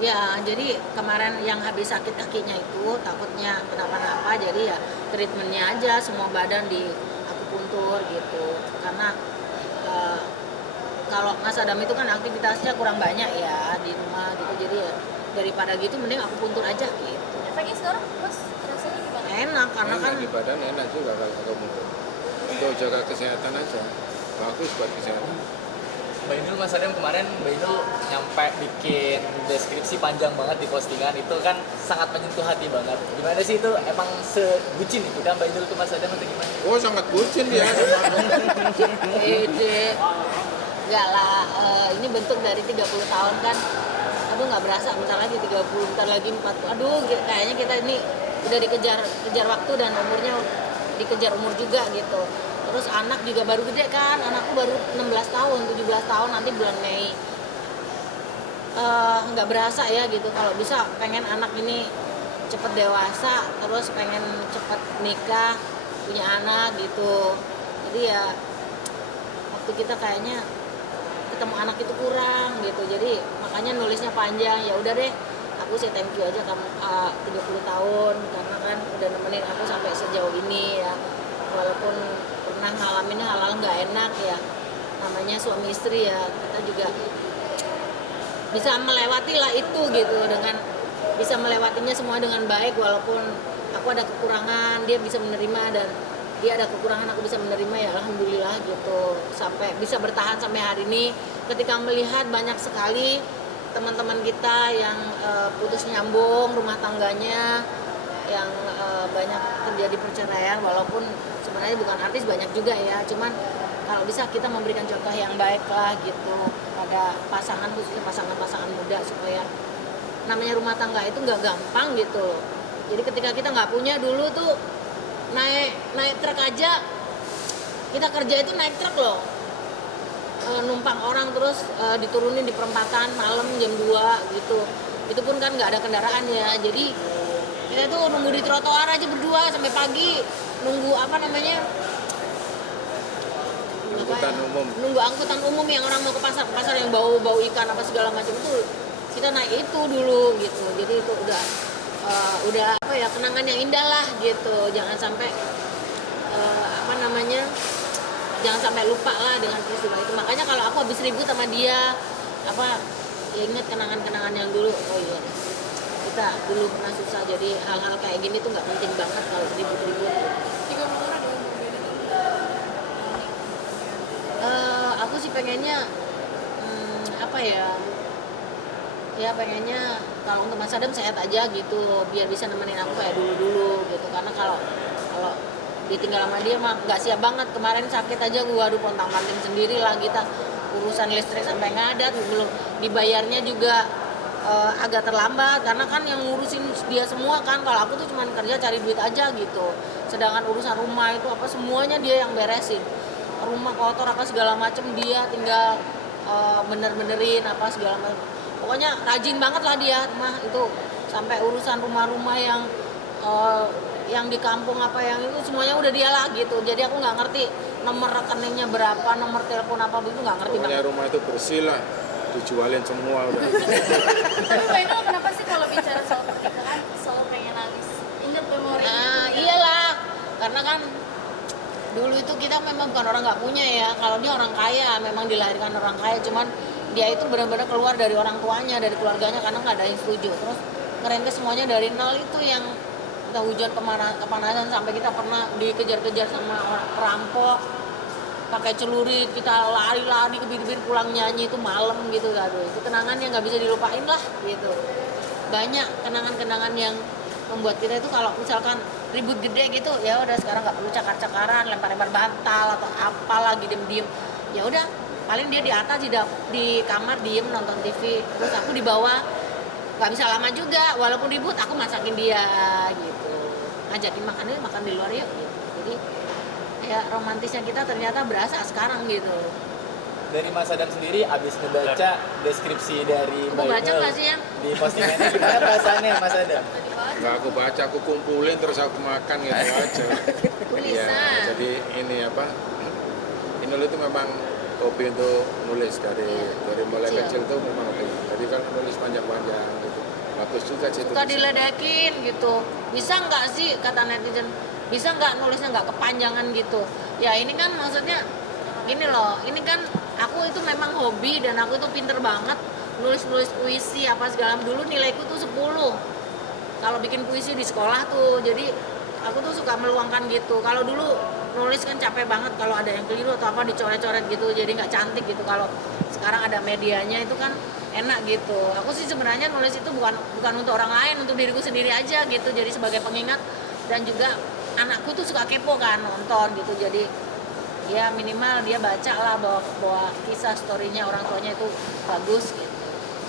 Ya, jadi kemarin yang habis sakit kakinya itu takutnya kenapa-napa, jadi ya treatmentnya aja semua badan di akupuntur gitu. Karena eh, kalau Mas Adam itu kan aktivitasnya kurang banyak ya di rumah gitu, jadi ya daripada gitu mending akupuntur aja gitu. Efeknya sekarang Mas rasanya gimana? Enak karena kan Enak di badan, enak juga kalau akupuntur. Untuk jaga kesehatan aja, bagus buat kesehatan. Mbak Inul, Mas Adam kemarin Mbak Inul nyampe bikin deskripsi panjang banget di postingan itu kan sangat menyentuh hati banget. Gimana sih itu, emang sebucin itu kan Mbak Inul ke Mas Adam atau gimana? Oh sangat bucin dia. ide. Enggak lah, ini bentuk dari 30 tahun kan. Aduh nggak berasa, bentar lagi 30, bentar lagi 40. Aduh kayaknya kita ini udah kejar waktu dan umurnya dikejar umur juga gitu. Terus anak juga baru gede kan, anakku baru 16 tahun, 17 tahun nanti bulan Mei. Nggak berasa ya gitu, kalau bisa pengen anak ini cepet dewasa, terus pengen cepet nikah, punya anak gitu. Jadi ya waktu kita kayaknya ketemu anak itu kurang gitu, jadi makanya nulisnya panjang. Ya udah deh, aku sih thank you aja kamu 30 tahun karena kan udah nemenin aku sampai sejauh ini ya, walaupun pernah ngalamin hal-hal nggak enak ya, namanya suami istri ya, kita juga bisa melewati lah itu gitu, dengan bisa melewatinya semua dengan baik, walaupun aku ada kekurangan dia bisa menerima dan dia ada kekurangan aku bisa menerima, ya alhamdulillah gitu, sampai bisa bertahan sampai hari ini. Ketika melihat banyak sekali teman-teman kita yang putus nyambung rumah tangganya, yang banyak terjadi perceraian, walaupun sebenarnya bukan artis banyak juga ya, cuman kalau bisa kita memberikan contoh yang baik lah gitu pada pasangan, khususnya pasangan-pasangan muda, supaya namanya rumah tangga itu nggak gampang gitu. Jadi ketika kita nggak punya dulu tuh naik truk aja, kita kerja itu naik truk loh, numpang orang terus diturunin di perempatan malam jam 2 gitu, itu pun kan nggak ada kendaraan ya, jadi kita tuh nunggu di trotoar aja berdua sampai pagi, nunggu apa namanya, Angkutan umum. nunggu angkutan umum yang orang mau ke pasar yang bau ikan apa segala macam, itu kita naik itu dulu gitu. Jadi itu udah apa ya, kenangan yang indah lah gitu. Jangan sampai jangan sampai lupa lah dengan peristiwa itu. Makanya kalau aku habis ribut sama dia ya ingat kenangan-kenangan yang dulu. Oh iya, kita dulu pernah susah, jadi hal-hal kayak gini tuh nggak penting banget kalau ribut-ribut. Aku sih pengennya pengennya kalau untuk Mas Adam sehat aja gitu, biar bisa nemenin aku kayak dulu gitu. Karena kalau ditinggal sama dia mah nggak siap banget. Kemarin sakit aja gua, aduh pontang-panting sendiri lah kita, urusan listrik sampai ngadat, belum dibayarnya juga agak terlambat karena kan yang ngurusin dia semua kan. Kalau aku tuh cuma kerja cari duit aja gitu, sedangkan urusan rumah itu apa semuanya dia yang beresin, rumah kotor apa segala macem dia tinggal bener-benerin apa segala macam. Pokoknya rajin banget lah dia mah itu, sampai urusan rumah-rumah yang di kampung apa yang itu semuanya udah dia lah gitu. Jadi aku nggak ngerti nomor rekeningnya berapa, nomor telepon apa begitu nggak ngerti banget. Rumah itu bersih lah, dijualin semua udah. Tapi Mbak Inul kenapa sih kalau bicara soal pernikahan selalu pengen nangis? Ingat memori? Iyalah, karena kan dulu itu kita memang bukan orang nggak punya ya. Kalau dia orang kaya, memang dilahirkan orang kaya, cuman dia itu benar-benar keluar dari orang tuanya, dari keluarganya, karena nggak ada yang setuju. Terus ngerintis semuanya dari nol, itu yang kita hujan kepanasan sampai kita pernah dikejar-kejar sama orang perampok pakai celurit, kita lari-lari ke bibir pulang nyanyi itu malam gitu. Aduh, itu kenangan yang nggak bisa dilupain lah gitu. Banyak kenangan-kenangan yang membuat kita itu kalau misalkan ribut gede gitu, ya udah sekarang nggak perlu cakar-cakaran, lempar-lempar bantal atau apa lagi, diem-diem. Ya udah, paling dia di atas di kamar diem nonton TV, terus aku di bawah nggak bisa lama juga, walaupun ribut aku masakin dia gitu, ngajakin makan di luar yuk gitu. Jadi ya romantisnya kita ternyata berasa sekarang gitu. Dari Mas Adam sendiri abis ngebaca deskripsi dari Aku Mbak baca Inul nggak sih yang di postingannya, gimana perasaannya Mas Adam? Nggak aku baca, aku kumpulin terus aku makan gitu aja. tulisan? Ya, jadi ini Inul itu memang hobi untuk nulis dari mulai kecil tuh memang hobi. Jadi kan nulis panjang-panjang gitu. bagus juga sih itu. suka diledekin gitu. Bisa nggak sih kata netizen, bisa nggak nulisnya nggak kepanjangan gitu. Ya ini kan maksudnya gini loh, ini kan aku itu memang hobi dan aku itu pinter banget nulis puisi apa segala. Dulu nilaiku tuh 10 kalau bikin puisi di sekolah tuh. Jadi aku tuh suka meluangkan gitu. Kalau dulu nulis kan capek banget kalau ada yang keliru atau apa dicoret-coret gitu, jadi nggak cantik gitu. Kalau sekarang ada medianya itu kan enak gitu. Aku sih sebenarnya nulis itu bukan untuk orang lain, untuk diriku sendiri aja gitu. Jadi sebagai pengingat, dan juga anakku tuh suka kepo kan nonton gitu. Jadi ya minimal dia baca lah bahwa kisah storynya orang tuanya itu bagus gitu.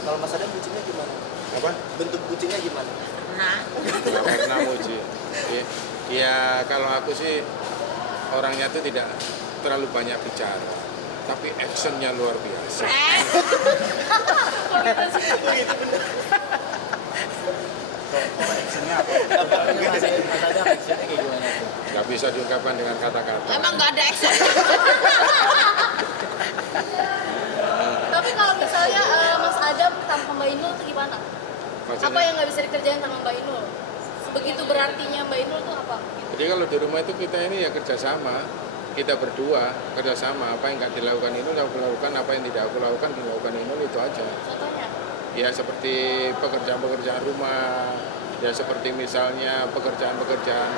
Kalau Mas Adam bucinnya gimana? Apa? Bentuk bucinnya gimana? Nah, Nggak pernah muji. Ya kalau aku sih orangnya tuh tidak terlalu banyak bicara, tapi actionnya luar biasa. Actionnya apa? Mas Adam actionnya kayak gimana tuh? Nggak bisa diungkapkan dengan kata-kata. emang nggak ada action. Tapi kalau misalnya Mas Adam tanpa Mbak Inul tuh gimana? Maksudnya, Apa yang nggak bisa dikerjain sama Mbak Inul? Sebegitu berartinya Mbak Inul tuh apa? jadi kalau di rumah itu kita ini ya kerjasama, kita berdua kerjasama. Apa yang nggak dilakukan ini aku lakukan, apa yang tidak aku lakukan dilakukan ini, itu aja. Contohnya? Ya seperti pekerjaan-pekerjaan rumah, ya seperti misalnya pekerjaan-pekerjaan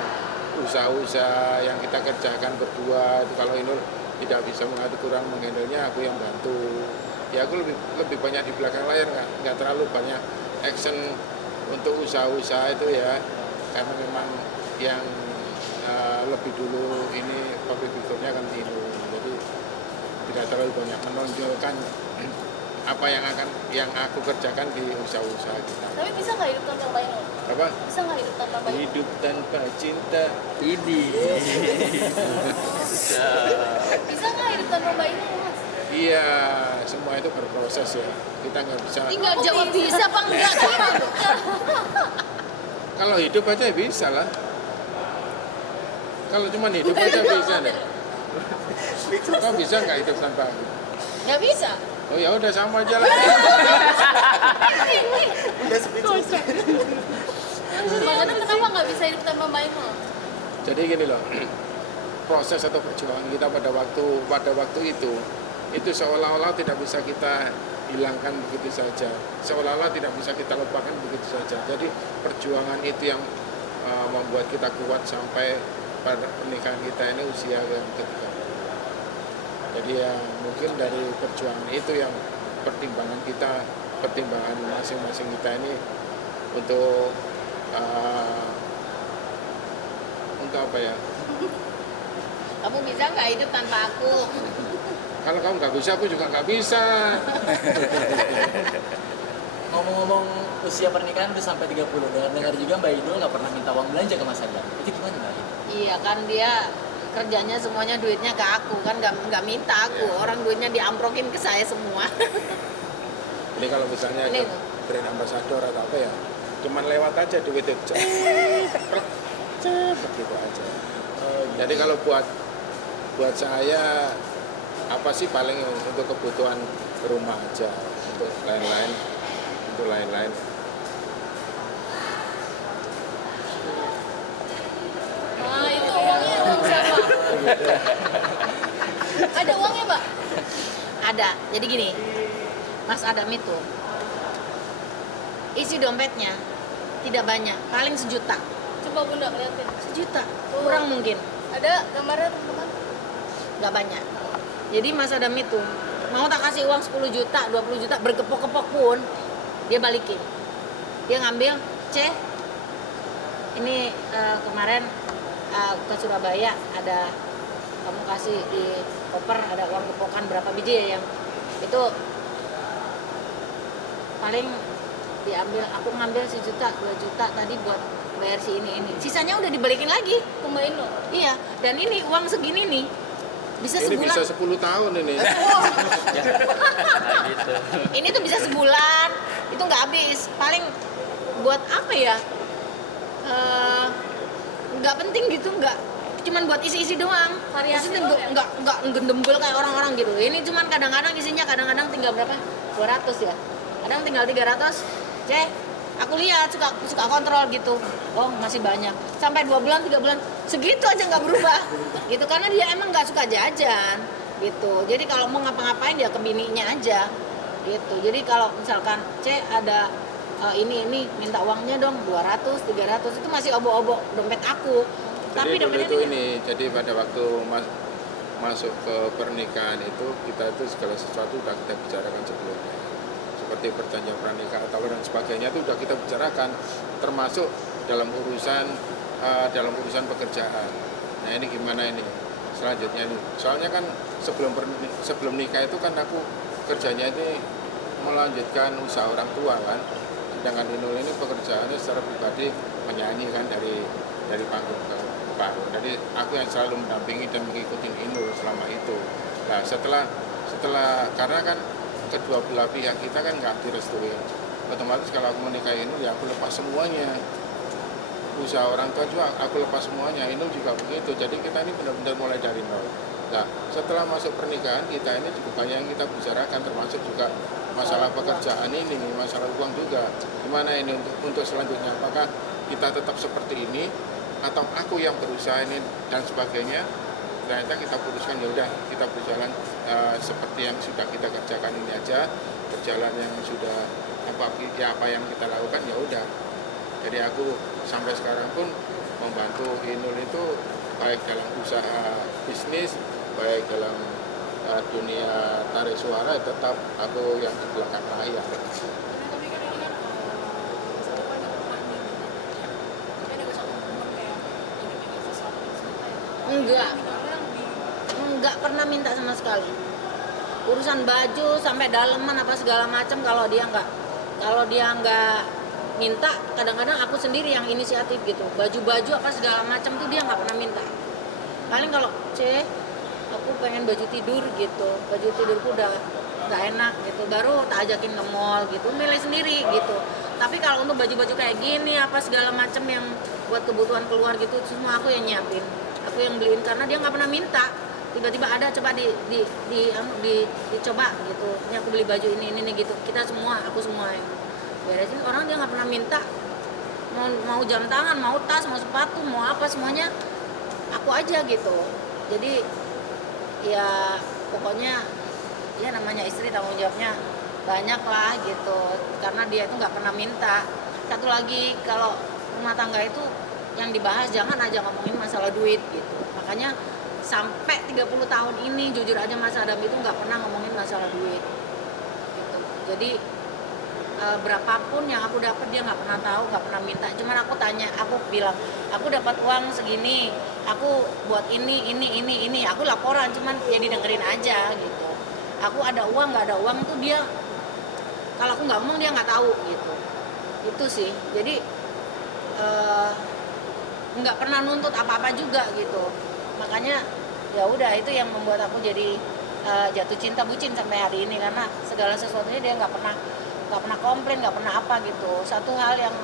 usaha-usaha yang kita kerjakan berdua. Itu kalau Inul tidak bisa mengatur kurang menghandlenya, aku yang bantu. Ya aku lebih banyak di belakang layar, nggak terlalu banyak action untuk usaha-usaha itu ya, karena memang yang lebih dulu ini public figure-nya kan Inul, jadi tidak terlalu banyak menonjolkan apa yang aku kerjakan di usaha-usaha kita. Tapi bisa nggak hidup tanpa Mbak Inul? Apa? Bisa nggak hidup tanpa Mbak Inul? Hidup tanpa cinta. Ini. Bisa nggak hidup tanpa Mbak Inul, Mas? Iya, semua itu berproses ya. Kita nggak bisa. Tinggal jawab bisa apa enggak gitu. Kalau hidup aja bisa lah. Kalau cuma hidup aja bisa deh. Kau bisa nggak hidup tanpa aku? Nggak bisa. Oh ya udah sama aja lah. Udah speechless. Mas Adam kenapa nggak bisa hidup tanpa Mbak Inul? Jadi gini loh, proses atau perjuangan kita pada waktu itu seolah-olah tidak bisa kita hilangkan begitu saja, seolah-olah tidak bisa kita lupakan begitu saja. Jadi perjuangan itu yang membuat kita kuat sampai pada pernikahan kita ini usia yang ketiga. Jadi ya mungkin dari perjuangan itu yang pertimbangan masing-masing kita ini untuk apa ya? Kamu bisa nggak hidup tanpa aku? Kalau kamu nggak bisa, aku juga nggak bisa. Ngomong-ngomong usia pernikahan udah sampai 30, dengar juga Mbak Inul nggak pernah minta uang belanja ke Mas Adam. Itu gimana Mbak Inul? Iya kan dia kerjanya semuanya duitnya ke aku kan, nggak minta aku. Orang duitnya diamprokin ke saya semua. Ini kalau misalnya Ini ke brand ambassador atau apa ya, cuman lewat aja duit itu. Begitu aja. Jadi kalau buat saya apa sih paling untuk kebutuhan rumah aja, untuk lain-lain. Nah itu uangnya uang siapa? Ada uangnya Mbak? Ada. Jadi gini, Mas Adam itu isi dompetnya tidak banyak, paling 1 juta. Coba Bunda liatin. 1 juta, kurang mungkin, Ada gambarnya teman-teman? nggak banyak. Jadi Mas Adam itu mau tak kasih uang 10 juta, 20 juta, berkepok-kepok pun dia balikin. Dia ngambil, ini kemarin ke Surabaya ada, kamu kasih di koper ada uang kepokan berapa biji ya, yang itu paling diambil, aku ngambil 1 juta, 2 juta tadi buat bayar si ini. Sisanya udah dibalikin lagi. Ke Mbak Inul? Iya, dan ini uang segini nih bisa Ini sebulan. bisa 10 tahun ini. Gitu. Ini tuh bisa sebulan, itu nggak habis. Paling buat apa ya? Nggak penting gitu, nggak, cuman buat isi-isi doang. Variasi Maksudnya doang ya? nggak gendembel kayak orang-orang gitu. Ini cuman kadang-kadang isinya kadang-kadang tinggal berapa? 200 ya. Kadang tinggal 300. aku lihat suka kontrol gitu, oh masih banyak, sampai 2 bulan 3 bulan segitu aja nggak berubah gitu, karena dia emang nggak suka jajan gitu. Jadi kalau mau ngapa-ngapain dia ke bininya aja gitu. Jadi kalau misalkan ada ini minta uangnya dong 200 300, itu masih obok-obok dompet aku. Tapi Jadi dulu dompetnya itu dia- ini, jadi pada waktu masuk ke pernikahan itu kita itu segala sesuatu sudah kita bicarakan sebelumnya. Seperti perjanjian pernikahan atau dan sebagainya itu sudah kita bicarakan, termasuk dalam urusan pekerjaan. Nah ini gimana ini selanjutnya ini? Soalnya kan sebelum nikah itu kan aku kerjanya ini melanjutkan usaha orang tua kan. Sedangkan Inul ini pekerjaannya secara pribadi menyanyi kan dari panggung ke panggung. Jadi aku yang selalu mendampingi dan mengikuti Inul selama itu. Nah setelah karena kan kedua belah pihak kita kan nggak direstui, otomatis kalau aku menikahi Inul ya aku lepas semuanya. Usaha orang tua juga aku lepas semuanya, Inul juga begitu. Jadi kita ini benar-benar mulai dari nol. Nah setelah masuk pernikahan kita ini cukup banyak yang kita bicarakan, termasuk juga masalah pekerjaan ini, masalah uang juga. Gimana ini untuk selanjutnya? Apakah kita tetap seperti ini atau aku yang berusaha ini dan sebagainya? Ternyata kita putuskan ya udah kita berjalan seperti yang sudah kita kerjakan ini aja, berjalan yang sudah apa yang kita lakukan ya udah. Jadi aku sampai sekarang pun membantu Inul itu baik dalam usaha bisnis, baik dalam dunia tarik suara, tetap aku yang di belakang layar. Tapi kan ini kan masa depan yang pernah nih. Jadi ada satu momen kayak jadi pengen sesuatu sebentar ya. Enggak. Misalnya yang di nggak pernah minta sama sekali. Urusan baju sampai daleman apa segala macam, kalau dia nggak minta, kadang-kadang aku sendiri yang inisiatif gitu. Baju-baju apa segala macam tuh dia nggak pernah minta. Paling kalau aku pengen baju tidur gitu, baju tidurku udah nggak enak gitu, baru tak ajakin ke mall gitu, milih sendiri gitu. Tapi kalau untuk baju-baju kayak gini apa segala macam yang buat kebutuhan keluar gitu, semua aku yang nyiapin, aku yang beliin, karena dia nggak pernah minta. Tiba-tiba ada, coba dicoba gitu, ini aku beli baju ini gitu, aku semua yang beresin. Orang dia nggak pernah minta, mau jam tangan, mau tas, mau sepatu, mau apa, semuanya aku aja gitu. Jadi ya pokoknya ya namanya istri tanggung jawabnya banyak lah gitu, karena dia itu nggak pernah minta. Satu lagi, kalau rumah tangga itu yang dibahas jangan aja ngomongin masalah duit gitu. Makanya sampai 30 tahun ini jujur aja Mas Adam itu nggak pernah ngomongin masalah duit gitu. Jadi berapapun yang aku dapat dia nggak pernah tahu, nggak pernah minta. Cuman aku tanya, aku bilang aku dapat uang segini, aku buat ini, aku laporan, cuman ya didengerin aja gitu. Aku ada uang nggak ada uang tuh dia, kalau aku nggak ngomong dia nggak tahu gitu. Itu sih. Jadi nggak pernah nuntut apa-apa juga gitu. Makanya ya udah, itu yang membuat aku jadi jatuh cinta bucin sampai hari ini, karena segala sesuatunya dia nggak pernah komplain, nggak pernah apa gitu. Satu hal yang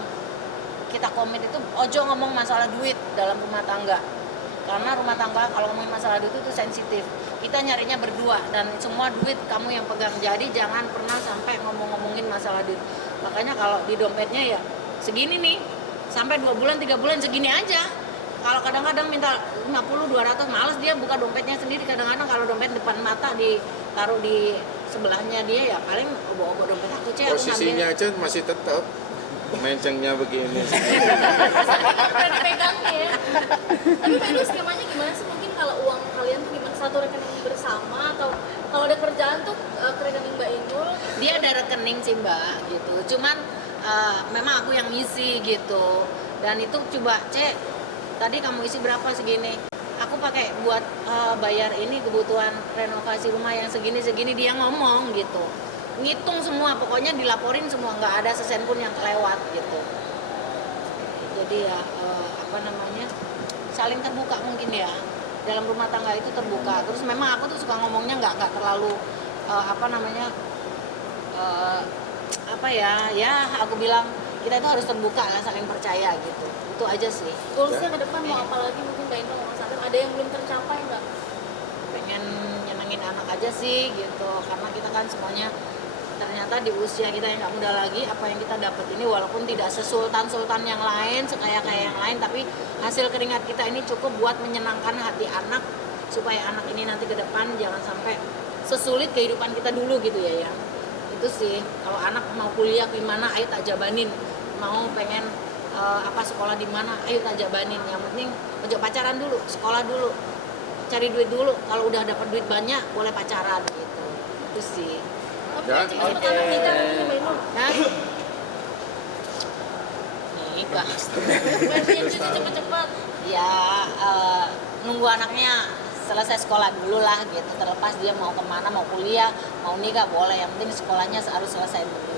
kita komit itu ojo ngomong masalah duit dalam rumah tangga, karena rumah tangga kalau ngomongin masalah duit itu sensitif. Kita nyarinya berdua dan semua duit kamu yang pegang, jadi jangan pernah sampai ngomongin masalah duit. Makanya kalau di dompetnya ya segini nih, sampai 2 bulan 3 bulan segini aja. Kalau kadang-kadang minta 50 200, males dia buka dompetnya sendiri. Kadang-kadang kalau dompet depan mata ditaruh di sebelahnya dia, ya paling bawa dompet aku, Posisinya aja masih tetap mencengnya begini. berani pegang nih ya. Tapi Mbak skemanya gimana sih? Mungkin kalau uang kalian tuh gimana, satu rekening bersama, atau kalau ada kerjaan tuh ke rekening Mbak Inul? Dia ada rekening sih Mbak gitu, cuman memang aku yang ngisi gitu. Dan itu coba tadi kamu isi berapa, segini, aku pakai buat bayar ini kebutuhan renovasi rumah yang segini, dia ngomong gitu, ngitung semua, pokoknya dilaporin semua, nggak ada sesen pun yang kelewat gitu. Jadi ya saling terbuka mungkin ya, dalam rumah tangga itu terbuka. Terus memang aku tuh suka ngomongnya nggak terlalu aku bilang kita itu harus terbuka lah, saling percaya gitu. Itu aja sih. Goalsnya ke depan mau apa lagi mungkin Mbak Inul, Mas Adam, ada yang belum tercapai nggak? Pengen nyenengin anak aja sih gitu, karena kita kan semuanya ternyata di usia kita yang nggak muda lagi, apa yang kita dapat ini walaupun tidak sesultan-sultan yang lain, sekaya-kaya yang lain, tapi hasil keringat kita ini cukup buat menyenangkan hati anak, supaya anak ini nanti ke depan jangan sampai sesulit kehidupan kita dulu gitu ya. Itu sih, kalau anak mau kuliah di mana, ayo tak jabanin. Mau pengen sekolah di mana, ayo tak jabanin. Yang penting ojo pacaran dulu, sekolah dulu, cari duit dulu. Kalau udah dapat duit banyak, boleh pacaran gitu. Itu sih. Ya, Cepet anak nikah nih Mbak Inul. Hah? Nikah. Pengen cucu cepet-cepet. Ya nunggu anaknya selesai sekolah dulu lah gitu. Terlepas dia mau kemana, mau kuliah, mau nikah boleh. Yang penting sekolahnya harus selesai dulu.